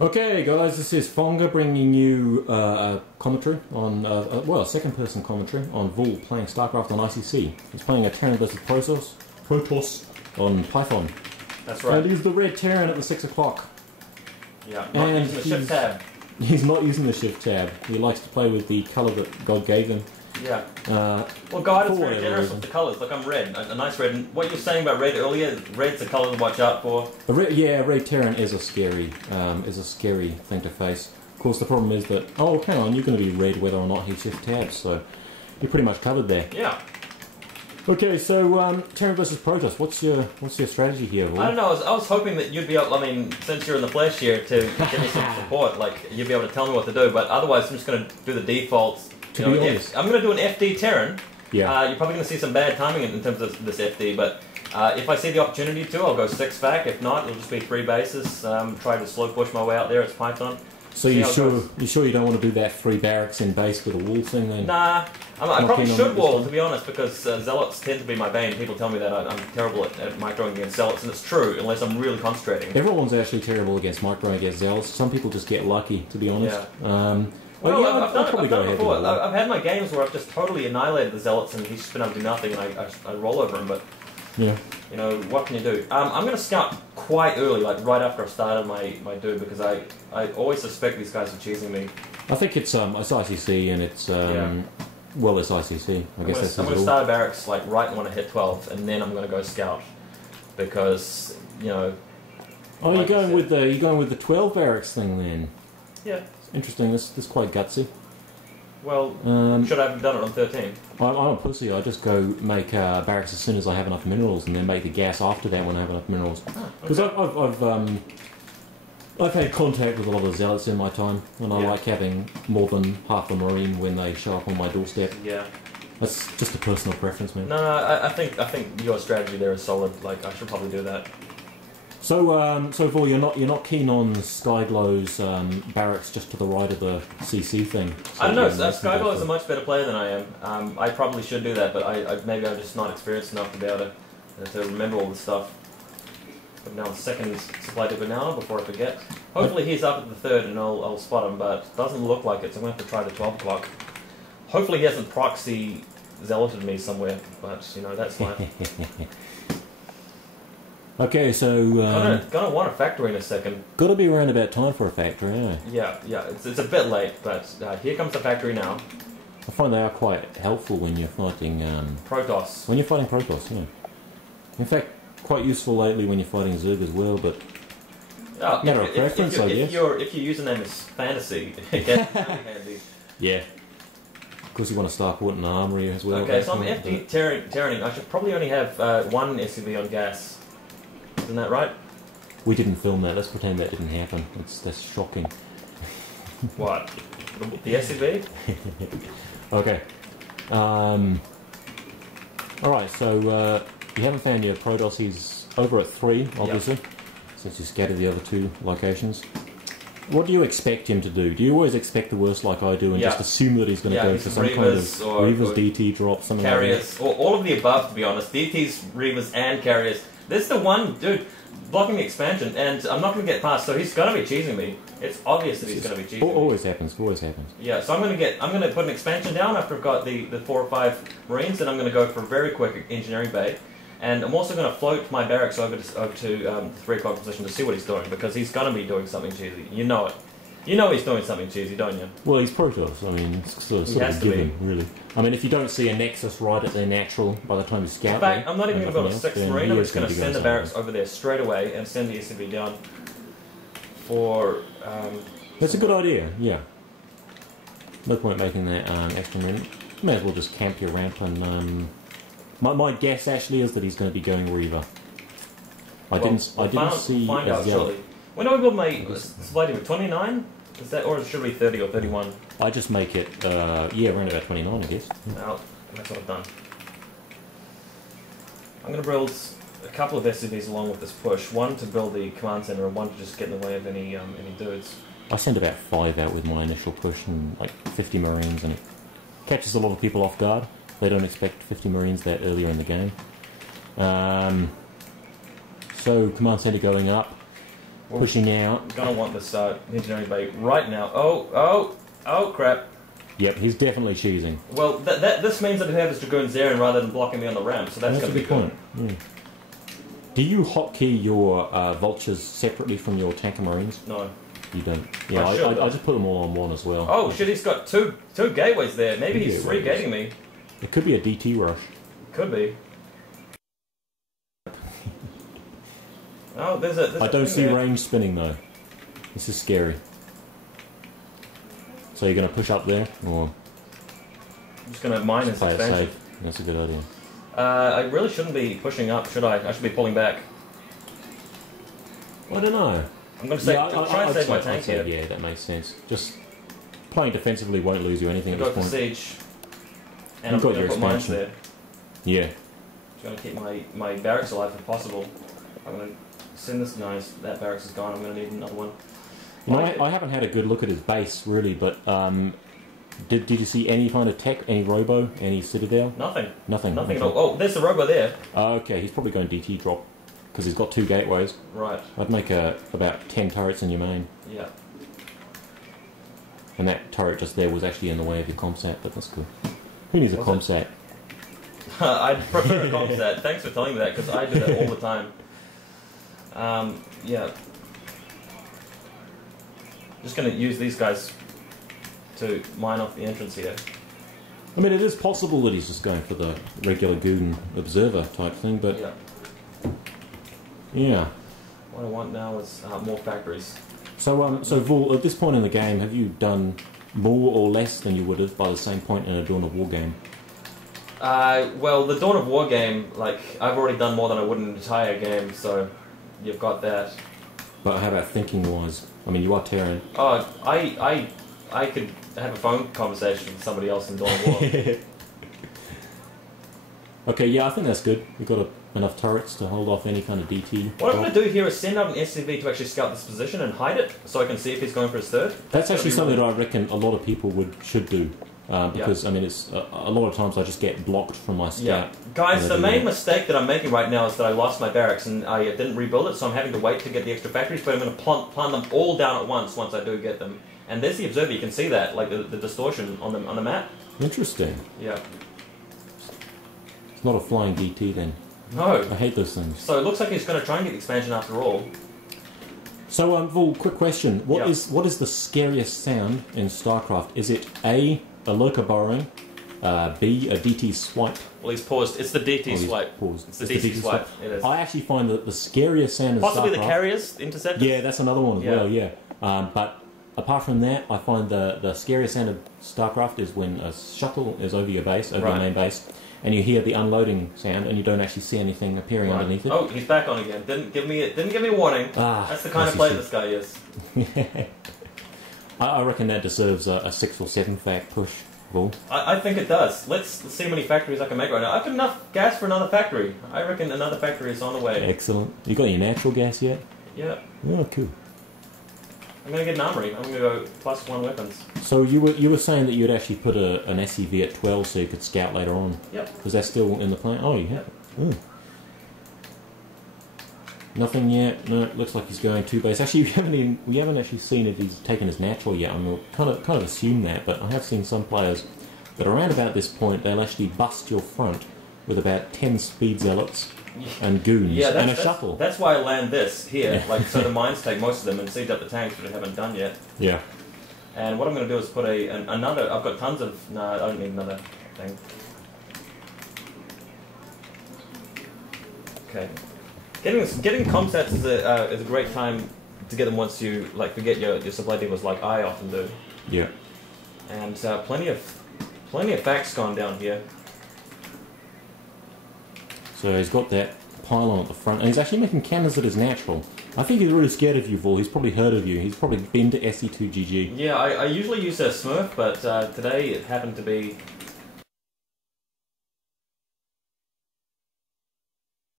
Okay, guys, this is Fonger bringing you a commentary on, well, second-person commentary on Vaul playing StarCraft on ICC. He's playing a Terran versus Protoss on Python. That's right. And he's the red Terran at the 6 o'clock. Yeah, not using the shift tab. He's not using the shift tab. He likes to play with the colour that God gave him. Yeah. Well, God is very generous with the colours. Like, I'm red, a nice red. And what you were saying about red earlier, red's a colour to watch out for. A red Terran is a scary thing to face. Of course, the problem is that, oh, hang on, you're going to be red whether or not he shift tabs, so you're pretty much covered there. Yeah. Okay, so Terran versus Protoss, what's your strategy here, Vaul? I don't know. I was hoping that you'd be able. I mean, since you're in the flesh here, to give me some support. Like, you'd be able to tell me what to do. But otherwise, I'm just going to do the defaults. To be honest, I'm going to do an FD Terran. Yeah. You're probably going to see some bad timing in terms of this FD, but if I see the opportunity to, I'll go 6 back. If not, it'll just be 3 bases. Try to slow push my way out there. It's Python. So you sure you don't want to do that 3 barracks in base with a wall thing then? Nah, I probably should wall, to be honest, because zealots tend to be my bane. People tell me that I'm terrible at microing against zealots, and it's true, unless I'm really concentrating. Everyone's actually terrible against microing against zealots. Some people just get lucky, to be honest. Yeah. Well, yeah, I've done it before. I've had my games where I've just totally annihilated the zealots, and he's just been able to do nothing, and I roll over him. But yeah, you know, what can you do? I'm going to scout quite early, like right after I started my dude, because I always suspect these guys are cheesing me. I think it's ICC and it's well, it's ICC. I guess that's. I'm going to start a barracks like right when I hit 12, and then I'm going to go scout, because you know. Oh, you're going with the 12 barracks thing then? Yeah. Interesting. This is quite gutsy. Well, should I have done it on 13? I'm a pussy. I just go make barracks as soon as I have enough minerals, and then make the gas after that when I have enough minerals. Because I've had contact with a lot of zealots in my time, and I like having more than half a marine when they show up on my doorstep. Yeah. That's just a personal preference, man. No, I think your strategy there is solid. Like, I should probably do that. So, Vaul, you're not keen on Skyglow's barracks just to the right of the CC thing? So I don't know. Skyglow is a much better player than I am. I probably should do that, but maybe I'm just not experienced enough to be able to remember all this stuff. Put down second supply depot now before I forget. Hopefully he's up at the 3rd and I'll spot him, but it doesn't look like it, so I'm going to have to try the 12 o'clock. Hopefully he hasn't proxy zealoted me somewhere, but you know, that's fine. Okay, so gonna want a factory in a second. Gotta be around about time for a factory, Yeah, it's a bit late, but here comes the factory now. I find they are quite helpful when you're fighting Protoss. When you're fighting Protoss, yeah. In fact, quite useful lately when you're fighting Zerg as well, but matter of preference, I guess. If your username is fantasy, it gets really handy. Yeah. Of course, you want to start putting an armory as well. Okay, so I'm FD Terraning. I should probably only have 1 SCV on gas. Isn't that right? We didn't film that. Let's pretend that didn't happen. That's shocking. What? The SCV? Okay. Alright, so you haven't found your Protoss. He's over at 3, obviously, since you scattered the other 2 locations. What do you expect him to do? Do you always expect the worst like I do and just assume that he's going to go for some kind of Reavers, DT drop, something carriers, like that? Or all of the above, to be honest. DTs, Reavers, and carriers. This is the one, dude, blocking the expansion, and I'm not going to get past, so he's going to be cheesing me. It's obvious that he's going to be cheesing me. Always happens, always happens. Yeah, so I'm going to put an expansion down after I've got the 4 or 5 Marines, and I'm going to go for a very quick engineering bay. And I'm also going to float my barracks over to the 3 o'clock position to see what he's doing, because he's going to be doing something cheesy. You know it. You know he's doing something cheesy, don't you? Well, he's Protoss. I mean, it's sort of a given, really. I mean, if you don't see a Nexus right at their natural by the time you scout, in fact, I'm not even going to build a 6th Marine. I'm just going to send the barracks over there straight away and send the SCV down for... That's a good idea, yeah. No point making that extra Marine. You may as well just camp your ramp and... My guess, actually, is that he's going to be going Reaver. I didn't see a Zealot. When do I build my supply depot? 29? Is that, or should it be 30 or 31? I just make it, yeah, around about 29, I guess. Well, that's what I've done. I'm going to build a couple of SCVs along with this push. One to build the command center, and one to just get in the way of any dudes. I send about 5 out with my initial push, and like 50 Marines, and it catches a lot of people off guard. They don't expect 50 Marines that earlier in the game. So, command center going up. pushing out. I'm gonna want this engineering bay right now. Oh, crap. Yep, he's definitely choosing. Well, this means that he has his dragoons there and rather than blocking me on the ramp, so that's gonna be good. Point. Do you hotkey your vultures separately from your tanker marines? No. You don't. Yeah, I just put them all on one as well. Oh shit, he's got two gateways there. Maybe he's three-gating me. It could be a DT rush. Could be. Oh, there's a I don't see range spinning though. This is scary. So you're going to push up there, or I'm just going to mine his play it expansion. safe? That's a good idea. I really shouldn't be pushing up, should I? I should be pulling back. I don't know. I'm going to say, try and save my tank here. Yeah, that makes sense. Just playing defensively won't lose you anything at this point. I've got the siege, and I'm got going to put mines there. Yeah. I'm going to keep my barracks alive if possible. I'm going to send this nice. That barracks is gone. I'm going to need another one. You know, I haven't had a good look at his base really, but did you see any kind of tech, any robo, any citadel? Nothing. Nothing. Nothing at all. Oh, there's the robo there. Okay, he's probably going DT drop because he's got 2 gateways. Right. I'd make about 10 turrets in your main. Yeah. And that turret just there was actually in the way of your comsat, but that's cool. Who needs a comsat? I'd prefer a comsat. Thanks for telling me that, because I do that all the time. Yeah. Just going to use these guys to mine off the entrance here. I mean, it is possible that he's just going for the regular goon observer type thing, but... Yeah. Yeah. What I want now is more factories. So, Vaul, at this point in the game, have you done more or less than you would have by the same point in a Dawn of War game? Well, the Dawn of War game, like, I've already done more than I would in an entire game, so you've got that. But how about thinking-wise? I mean, you are Terran. Oh, I could have a phone conversation with somebody else in Dawn of War. Okay, yeah, I think that's good. We've got enough turrets to hold off any kind of DT. What I'm going to do here is send out an SCV to actually scout this position and hide it, so I can see if he's going for his third. That's actually something that I reckon a lot of people should do. Because, I mean, it's a lot of times I just get blocked from my scout. Yeah. Guys, the main mistake that I'm making right now is that I lost my barracks and I didn't rebuild it, so I'm having to wait to get the extra factories, but I'm going to plant them all down at once I do get them. And there's the observer, you can see that, like the distortion on the map. Interesting. Yeah. It's not a flying DT then. No. I hate those things. So it looks like he's going to try and get the expansion after all. So, Vaul, quick question. What is the scariest sound in StarCraft? Is it A, a lurker burrowing, B, a DT swipe? Well, he's paused. It's the DT swipe. Paused. It's the DT swipe. It is. I actually find that the scariest sound in possibly StarCraft... the carriers, interceptors? Yeah, that's another one as well, yeah. But apart from that, I find the scariest sound of StarCraft is when a shuttle is over your base, over your main base, and you hear the unloading sound, and you don't actually see anything appearing underneath it. Oh, he's back on again. Didn't give me a warning. That's the kind of player this guy is. I reckon that deserves a 6 or 7 fact push, Vaul. I think it does. Let's see how many factories I can make right now. I've got enough gas for another factory. I reckon another factory is on the way. Excellent. You got your natural gas yet? Yeah. Oh, cool. I'm going to get an armory. I'm going to go +1 weapons. So you were saying that you'd actually put an SCV at 12 so you could scout later on. Yep. Was that still in the plan? Oh, you have it. Ooh. Nothing yet. No, it looks like he's going 2 base. Actually, we haven't actually seen if he's taken his natural yet. I'm kind of assume that, but I have seen some players that around about this point they'll actually bust your front with about 10 speed zealots and goons and a shuttle. That's why I land this here, so the mines take most of them and siege up the tanks, which I haven't done yet. Yeah. And what I'm going to do is put another. I've got tons of. No, I don't need another thing. Okay. Getting comsats is a great time to get them once you forget your supply depots like I often do. Yeah. And plenty of facts gone down here. So he's got that pylon at the front, and he's actually making cannons at his natural. I think he's really scared of you, Vaul. He's probably heard of you. He's probably been to SE2GG. Yeah, I usually use a Smurf, but today it happened to be